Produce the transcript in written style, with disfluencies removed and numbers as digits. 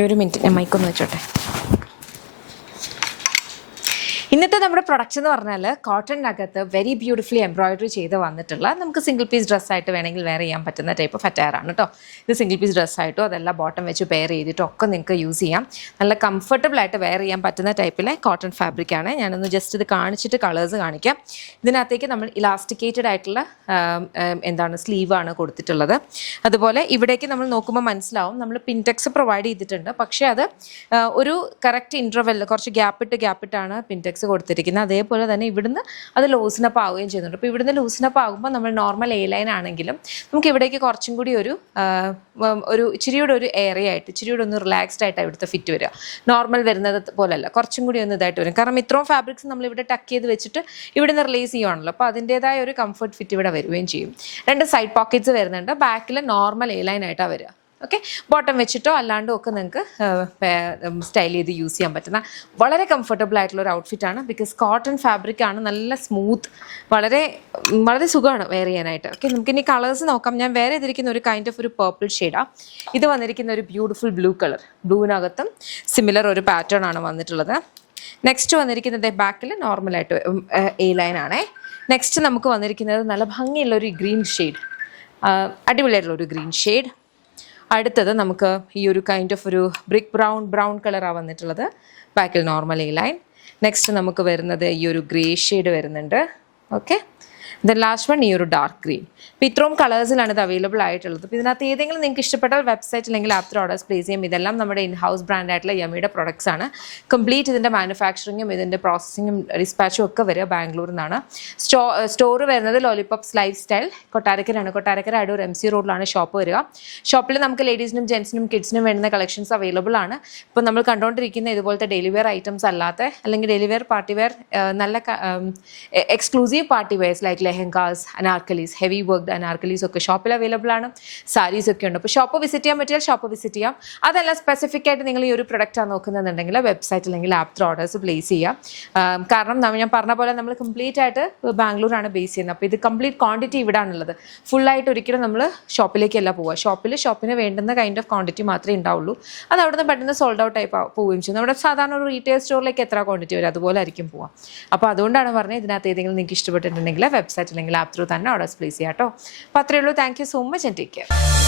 ഒരു മിനിറ്റ് ഞാൻ മൈക്കൊന്ന് വെച്ചോട്ടെ. ഇന്നത്തെ നമ്മുടെ പ്രൊഡക്ഷൻ എന്ന് പറഞ്ഞാൽ കോട്ടണിനകത്ത് വെരി ബ്യൂട്ടിഫുള്ളി എംബ്രോയിഡറി ചെയ്ത് വന്നിട്ടുള്ള നമുക്ക് സിംഗിൾ പീസ് ഡ്രസ്സായിട്ട് വേണമെങ്കിൽ വെയർ ചെയ്യാൻ പറ്റുന്ന ടൈപ്പ് ഓഫ് അറ്റയറാണ് കേട്ടോ. ഇത് സിംഗിൾ പീസ് ഡ്രസ്സായിട്ടോ അതെല്ലാം ബോട്ടം വെച്ച് പെയർ ചെയ്തിട്ടോ ഒക്കെ നിങ്ങൾക്ക് യൂസ് ചെയ്യാം. നല്ല കംഫർട്ടബിൾ ആയിട്ട് വെയർ ചെയ്യാൻ പറ്റുന്ന ടൈപ്പിലെ കോട്ടൺ ഫാബ്രിക്കാണ്. ഞാനൊന്ന് ജസ്റ്റ് ഇത് കാണിച്ചിട്ട് കളേഴ്സ് കാണിക്കാം. ഇതിനകത്തേക്ക് നമ്മൾ ഇലാസ്റ്റിക്കേറ്റഡ് ആയിട്ടുള്ള സ്ലീവാണ് കൊടുത്തിട്ടുള്ളത്. അതുപോലെ ഇവിടേക്ക് നമ്മൾ നോക്കുമ്പോൾ മനസ്സിലാവും നമ്മൾ പിൻടെക്സ് പ്രൊവൈഡ് ചെയ്തിട്ടുണ്ട്. പക്ഷേ അത് ഒരു കറക്റ്റ് ഇൻ്റർവെല്ലിൽ കുറച്ച് ഗ്യാപ്പിട്ടാണ് പിൻടെക്സ് കൊടുത്തിരിക്കുന്നത്. അതേപോലെ തന്നെ ഇവിടുന്ന് അത് ലൂസിനപ്പ് ആവുകയും ചെയ്യുന്നുണ്ട്. അപ്പോൾ ഇവിടുന്ന് ലൂസിനപ്പ് ആകുമ്പോൾ നമ്മൾ നോർമൽ എ ലൈൻ ആണെങ്കിലും നമുക്ക് ഇവിടേക്ക് കുറച്ചും കൂടി ഒരു ഇച്ചിരിയുടെ ഒരു ഏരിയ ആയിട്ട് ഇച്ചിരിയുടെ ഒന്ന് റിലാക്സ്ഡ് ആയിട്ട് ഇവിടുത്തെ ഫിറ്റ് വരിക. നോർമൽ വരുന്നത് പോലല്ല, കുറച്ചും കൂടി ഒന്ന് ഇതായിട്ട് വരും. കാരണം ഇത്രയും ഫാബ്രിക്സ് നമ്മൾ ഇവിടെ ടക്ക് ചെയ്ത് വെച്ചിട്ട് ഇവിടുന്ന് റിലീസ് ചെയ്യുവാണല്ലോ. അപ്പോൾ അതിൻ്റെതായ ഒരു കംഫർട്ട് ഫിറ്റ് ഇവിടെ വരികയും ചെയ്യും. 2 സൈഡ് പോക്കറ്റ്സ് വരുന്നുണ്ട്. ബാക്കിൽ നോർമൽ എ ലൈൻ ആയിട്ടാണ് വരിക. ഓക്കെ, ബോട്ടം വെച്ചിട്ടോ അല്ലാണ്ടും ഒക്കെ നിങ്ങൾക്ക് സ്റ്റൈൽ ചെയ്ത് യൂസ് ചെയ്യാൻ പറ്റുന്ന വളരെ കംഫർട്ടബിൾ ആയിട്ടുള്ള ഒരു ഔട്ട്ഫിറ്റാണ്. ബിക്കോസ് കോട്ടൺ ഫാബ്രിക് ആണ്, നല്ല സ്മൂത്ത്, വളരെ വളരെ സുഖമാണ് വെയർ ചെയ്യാനായിട്ട്. ഓക്കെ, നമുക്കിനി കളേഴ്സ് നോക്കാം. ഞാൻ വെയർ ചെയ്തിരിക്കുന്ന ഒരു കൈൻഡ് ഓഫ് ഒരു പേർപ്പിൾ ഷെയ്ഡാണ്. ഇത് വന്നിരിക്കുന്ന ഒരു ബ്യൂട്ടിഫുൾ ബ്ലൂ കളർ. ബ്ലൂവിനകത്തും സിമിലർ ഒരു പാറ്റേൺ ആണ് വന്നിട്ടുള്ളത്. നെക്സ്റ്റ് വന്നിരിക്കുന്നത് ബാക്കിൽ നോർമലായിട്ട് എ ലൈൻ ആണേ. നെക്സ്റ്റ് നമുക്ക് വന്നിരിക്കുന്നത് നല്ല ഭംഗിയുള്ള ഒരു ഗ്രീൻ ഷെയ്ഡ്, അടിപൊളിയായിട്ടുള്ള ഒരു ഗ്രീൻ ഷെയ്ഡ്. അടുത്തത് നമുക്ക് ഈ ഒരു കൈൻഡ് ഓഫ് ഒരു ബ്രിക്ക് ബ്രൗൺ കളറാണ് വന്നിട്ടുള്ളത്. ബാക്കിൽ നോർമൽ എ ലൈൻ. നെക്സ്റ്റ് നമുക്ക് വരുന്നത് ഈ ഒരു ഗ്രേ ഷെയ്ഡ് വരുന്നുണ്ട്. ഓക്കെ, ദെൻ ലാസ്റ്റ് വൺ ഈ ഒരു ഡാർക്ക് ഗ്രീൻ. അപ്പോൾ ഇത്രയും കളേഴ്സിലാണ് ഇത് അവൈലബിൾ ആയിട്ടുള്ളത്. അപ്പോൾ ഇതിനകത്ത് ഏതെങ്കിലും നിങ്ങൾക്ക് ഇഷ്ടപ്പെട്ടാൽ വെബ്സൈറ്റ് അല്ലെങ്കിൽ ആപ്പ് ത്രൂ ഓർഡേഴ്സ് പ്ലേസ് ചെയ്യും. ഇതെല്ലാം നമ്മുടെ ഇൻ ഹൗസ് ബ്രാൻഡായിട്ടുള്ള യമ്മിയുടെ പ്രൊഡക്ട്സ് ആണ്. കംപ്ലീറ്റ് ഇതിൻ്റെ മാനുഫാക്ചറിങ്ങും ഇതിൻ്റെ പ്രോസസ്സിങ്ങും ഡിസ്പാച്ചും ഒക്കെ വരിക ബാംഗ്ലൂരിൽ നിന്നാണ്. സ്റ്റോർ വരുന്നത് ലോലിപോപ്സ് ലൈഫ് സ്റ്റൈൽ കൊട്ടാരക്കരാണ്. കൊട്ടാരക്കര അടൂർ MC റോഡിലാണ് ഷോപ്പ് വരിക. ഷോപ്പിൽ നമുക്ക് ലേഡീസിനും ജെൻസിനും കിഡ്സിനും വേണ്ടുന്ന കളക്ഷൻസ് അവൈലബിൾ ആണ്. ഇപ്പോൾ നമ്മൾ കണ്ടുകൊണ്ടിരിക്കുന്ന ഇതുപോലത്തെ ഡെയിലി വെയർ ഐറ്റംസ് അല്ലാത്ത അല്ലെങ്കിൽ ഡെയിലി വെയർ പാർട്ടി വെയർ നല്ല exclusive party wears like lehengas, anarkalis, heavy worked anarkalis ഒക്കെ ഷോപ്പിൽ അവൈലബിൾ ആണ്. സാരീസ് ഒക്കെ ഉണ്ട്. അപ്പോൾ ഷോപ്പ് വിസിറ്റ് ചെയ്യാൻ പറ്റിയാൽ ഷോപ്പ് വിസിറ്റ് ചെയ്യാം. അതല്ല സ്പെസിഫിക് ആയിട്ട് നിങ്ങൾ ഈ ഒരു പ്രൊഡക്റ്റാണ് നോക്കുന്നുണ്ടെങ്കിൽ വെബ്സൈറ്റ് അല്ലെങ്കിൽ ആപ്പ് ത്രൂ ഓർഡേഴ്സ് പ്ലേസ് ചെയ്യാം. കാരണം ഞാൻ പറഞ്ഞ പോലെ നമ്മൾ കംപ്ലീറ്റ് ആയിട്ട് ബാംഗ്ലൂരാണ് ബേസ് ചെയ്യുന്നത്. അപ്പോൾ ഇത് കംപ്ലീറ്റ് ക്വാണ്ടിറ്റി ഇവിടെ ആണുള്ളത്. ഫുള്ളായിട്ട് ഒരിക്കലും നമ്മൾ ഷോപ്പിലേക്കല്ല പോവുക. ഷോപ്പിന് വേണ്ടുന്ന കൈൻഡ് ഓഫ് ക്വാണ്ടിറ്റി മാത്രമേ ഉണ്ടാവുള്ളൂ. അത് അവിടെ നിന്ന് പെട്ടെന്ന് സോൾഡ് ഔട്ട് ആയി പോവുകയും ചെയ്യും. നമ്മുടെ സാധാരണ ഒരു റീറ്റെയിൽ സ്റ്റോറിലേക്ക് എത്ര ക്വാണ്ടിറ്റി വരും അതുപോലെ ആയിരിക്കും പോവുക. അപ്പോൾ അതുകൊണ്ടാണ് പറഞ്ഞത് ഇതിനകത്ത് ഏതെങ്കിലും നിങ്ങൾക്ക് ഇഷ്ടപ്പെട്ടിട്ടുണ്ടെങ്കിൽ വെബ്സൈറ്റ് അല്ലെങ്കിൽ ആപ്പ് ത്രൂ തന്നെ ഓർഡേഴ്സ് പ്ലേസ് ചെയ്യാം കേട്ടോ. അപ്പോൾ അത്രയേ ഉള്ളൂ. Thank you so much and take care.